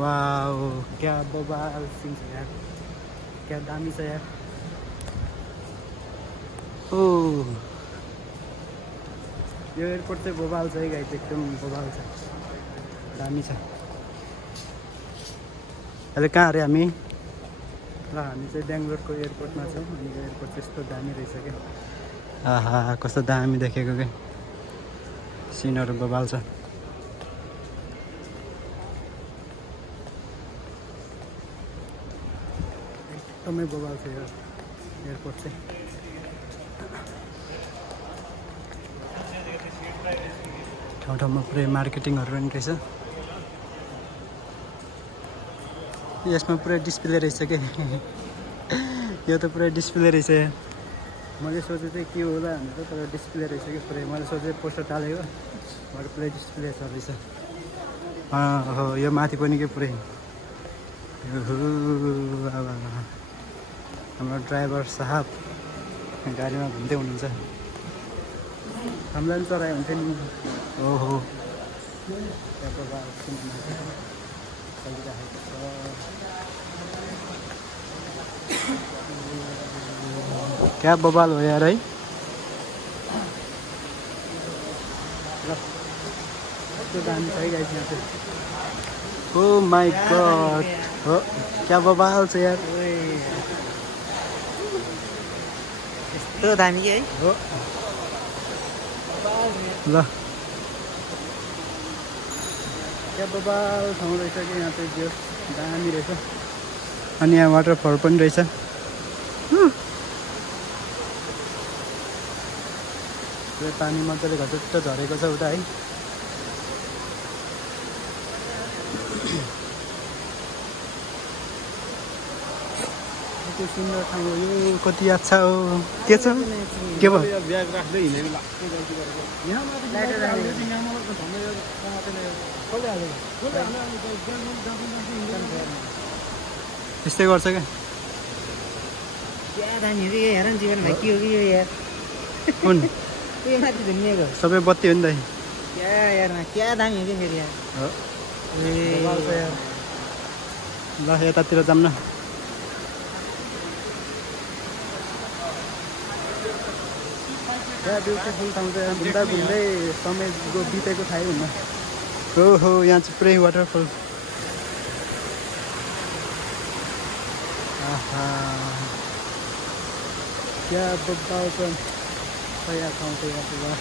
Wow क्या बवाल seen छ यार, क्या दामी छ यार। ओ यो एयरपोर्ट चाहिँ बवाल छ है गाइस, एकदम बवाल छ, दामी छ। अहिले कहाँ अरे हामी? ल हामी चाहिँ बेङ्गलोरको एयरपोर्टमा छौँ अनि यो एयरपोर्ट चाहिँ यस्तो दामी रहेछ क्या। आहा कस्तो दामी देखेको क्या, सिनहरू बवाल छ। एकदमै बवाल छ यो एयरपोर्ट चाहिँ। ठाउँ ठाउँमा पुरै मार्केटिङहरू पनि रहेछ। यसमा पुरै डिस्प्ले रहेछ के यो त पुरै डिस्प्ले रहेछ। मैले सोचेँ चाहिँ के होला भनेर, तर डिस्प्ले रहेछ कि पुरै। मैले सोचेँ पोस्टर टालेको भएर पुरै डिस्प्ले छ रहेछ। हो यो माथि पनि के पुरै। हाम्रो ड्राइभर साहब गाडीमा घुम्दै हुनुहुन्छ, हामीलाई पनि चरायो हुन्थ्यो नि। ओहो क्या बवाल हो यार है। ओ माई गॉड, हो क्या बवाल छ यार। यस्तो दामी है हो ल क्या बवाल ठाउँ रहेछ कि यहाँ चाहिँ, जो दामी रहेछ। अनि यहाँ वाटरफल पनि रहेछ। पानी मजाले घटुट्ट झरेको छ उता है। कति सुन्दर ठाउँ हो यो, कति अच्छा हो। के छ के भयो? त्यस्तै गर्छ क्या। क्या दामी हो हेर न जीवन भाइ, के हो कि यो यार। कुन त्यो माथि धुनिएको सबै बत्ती हो नि त। क्या यार क्या दामी हो कि फेरि यार। ल यतातिर जाऊँ न। क्या ब्युटिफुल ठाउँ छ। घुम्दा घुम्दै समय बितेको थाहै हुन्न। ओहो यहाँ चाहिँ पुरै वाटरफल। आहा क्या बवाल छ यहाँ ठाउँ चाहिँ यहाँ पुरा।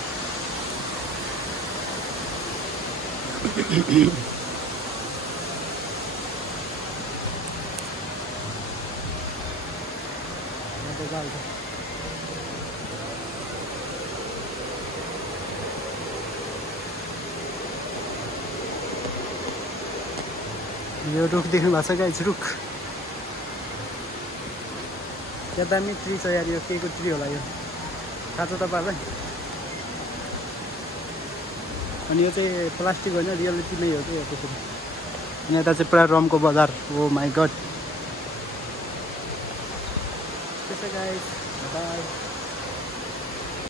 बवाल छ। यो रुख देख्नु भएको छ गाइस, रुख क्या दामी ट्री छ यार। यो के को ट्री होला यो, थाहा छ तपाईँहरूलाई? अनि यो चाहिँ प्लास्टिक होइन, रियलिटी नै हो कि यो त्यसरी। अनि यता चाहिँ पुरा रमको बजार। ओ माई गड। त्यसै गाइस बाई।